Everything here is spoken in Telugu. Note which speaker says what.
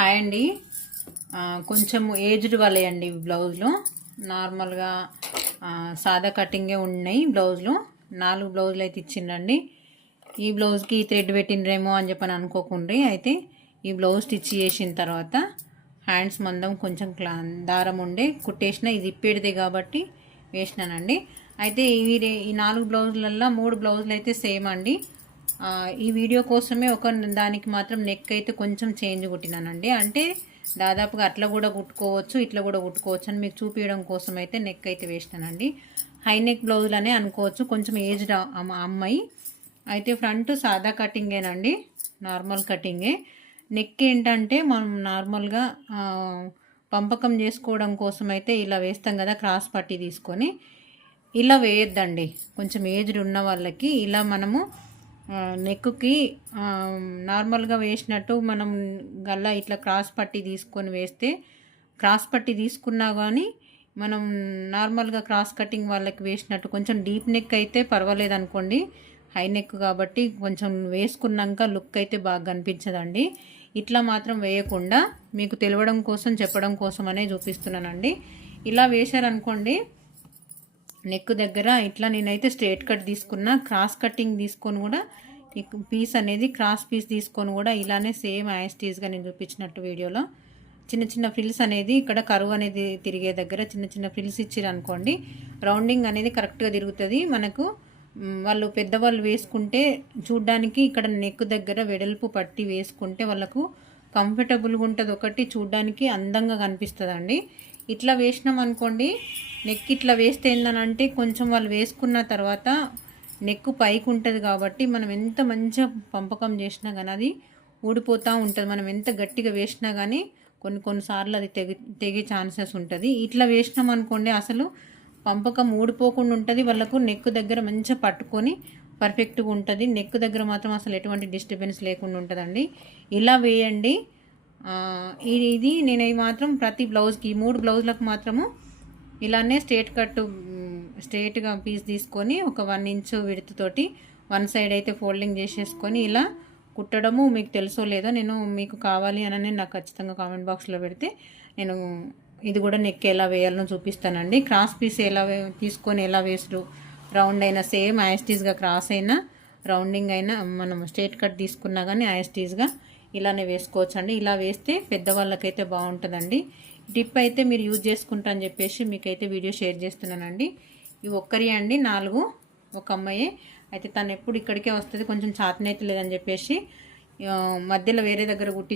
Speaker 1: హాయ్ అండి. కొంచెం ఏజ్డ్ వాళ్ళే అండి ఈ బ్లౌజ్లు. నార్మల్గా సాదా కటింగే ఉన్నాయి బ్లౌజ్లు. నాలుగు బ్లౌజులు అయితే ఇచ్చిండండి ఈ బ్లౌజ్కి థ్రెడ్ పెట్టిండ్రేమో అని చెప్పని అనుకోకుండ్రి. అయితే ఈ బ్లౌజ్ స్టిచ్ చేసిన తర్వాత హ్యాండ్స్ మందం కొంచెం క్లా దారం ఉండే కుట్టేసిన ఇది ఇప్పేడిదే కాబట్టి వేసినానండి. అయితే ఇవి ఈ నాలుగు బ్లౌజులల్లో మూడు బ్లౌజులు అయితే సేమ్ అండి. ఈ వీడియో కోసమే ఒక దానికి మాత్రం నెక్ అయితే కొంచెం చేంజ్ కుట్టినానండి. అంటే దాదాపుగా అట్లా కూడా కుట్టుకోవచ్చు ఇట్లా కూడా కుట్టుకోవచ్చు అని మీకు చూపించడం కోసం అయితే నెక్ అయితే వేసినానండి. హై నెక్ బ్లౌజులు అనే అనుకోవచ్చు కొంచెం ఏజ్డ్ అమ్మాయి. అయితే ఫ్రంట్ సాదా కటింగేనండి నార్మల్ కటింగే నెక్ ఏంటంటే మనం నార్మల్గా పంపకం చేసుకోవడం కోసం అయితే ఇలా వేస్తాం కదా క్రాస్ పట్టి తీసుకొని. ఇలా వేయొద్దండి. కొంచెం ఏజ్డ్ ఉన్న వాళ్ళకి ఇలా మనము నెక్కి నార్మల్గా వేసినట్టు మనం గల్లా ఇట్లా క్రాస్ పట్టి తీసుకొని వేస్తే క్రాస్ పట్టి తీసుకున్నా కానీ మనం నార్మల్గా క్రాస్ కటింగ్ వాళ్ళకి వేసినట్టు కొంచెం డీప్ నెక్ అయితే పర్వాలేదు అనుకోండి హై నెక్ కాబట్టి కొంచెం వేసుకున్నాక లుక్ అయితే బాగా కనిపించదండి. ఇట్లా మాత్రం వేయకుండా మీకు తెలవడం కోసం చెప్పడం కోసం అనే చూపిస్తున్నానండి. ఇలా వేశారనుకోండి నెక్ దగ్గర ఇట్లా నేనైతే స్ట్రేట్ కట్ తీసుకున్నా క్రాస్ కటింగ్ తీసుకొని కూడా పీస్ అనేది క్రాస్ పీస్ తీసుకొని కూడా ఇలానే సేమ్ యాస్టీస్గా నేను చూపించినట్టు వీడియోలో. చిన్న చిన్న ఫ్రిల్స్ అనేది ఇక్కడ కరువు అనేది తిరిగే దగ్గర చిన్న చిన్న ఫ్రిల్స్ ఇచ్చారు అనుకోండి రౌండింగ్ అనేది కరెక్ట్గా తిరుగుతుంది. మనకు వాళ్ళు పెద్దవాళ్ళు వేసుకుంటే చూడ్డానికి ఇక్కడ నెక్ దగ్గర వెడల్పు పట్టి వేసుకుంటే వాళ్ళకు కంఫర్టబుల్గా ఉంటుంది. ఒకటి చూడ్డానికి అందంగా కనిపిస్తుందండి. ఇట్లా వేసినాం అనుకోండి నెక్ ఇట్లా వేస్తే ఏందనంటే కొంచెం వాళ్ళు వేసుకున్న తర్వాత నెక్ పైకి ఉంటుంది కాబట్టి మనం ఎంత మంచిగా పంపకం చేసినా కానీ అది ఊడిపోతూ ఉంటుంది. మనం ఎంత గట్టిగా వేసినా కానీ కొన్ని కొన్నిసార్లు అది తెగి తెగే ఛాన్సెస్ ఉంటుంది. ఇట్లా వేసినాం అనుకోండి అసలు పంపకం ఊడిపోకుండా ఉంటుంది. వాళ్ళకు నెక్ దగ్గర మంచిగా పట్టుకొని పర్ఫెక్ట్గా ఉంటుంది. నెక్ దగ్గర మాత్రం అసలు ఎటువంటి డిస్టర్బెన్స్ లేకుండా ఉంటుందండి. ఇలా వేయండి. ఇది ఇది నేను ఈ మాత్రం ప్రతి బ్లౌజ్కి ఈ మూడు బ్లౌజ్లకు మాత్రము ఇలానే స్ట్రేట్ కట్ స్ట్రేట్గా పీస్ తీసుకొని ఒక వన్ ఇంచ్ విడత్ తోటి వన్ సైడ్ అయితే ఫోల్డింగ్ చేసేసుకొని ఇలా కుట్టడము మీకు తెలుసో లేదో నేను మీకు కావాలి అని నాకు ఖచ్చితంగా కామెంట్ బాక్స్లో పెడితే నేను ఇది కూడా నెక్ ఎలా వేయాలో చూపిస్తానండి. క్రాస్ పీస్ ఎలా తీసుకొని ఎలా వేసుడు రౌండ్ అయినా సేమ్ యాస్టీస్గా క్రాస్ అయినా రౌండింగ్ అయినా మనం స్ట్రేట్ కట్ తీసుకున్నా కానీ యాస్టీస్గా ఇలానే వేసుకోవచ్చండి. ఇలా వేస్తే పెద్దవాళ్ళకైతే బాగుంటుందండి. టిప్ అయితే మీరు యూజ్ చేసుకుంటా అని చెప్పేసి మీకైతే వీడియో షేర్ చేస్తున్నానండి. ఇవి ఒక్కరి అండి నాలుగు ఒక అమ్మాయి. అయితే తను ఎప్పుడు ఇక్కడికే వస్తుంది కొంచెం చాతనైతే లేదని చెప్పేసి మధ్యలో వేరే దగ్గర కుట్టి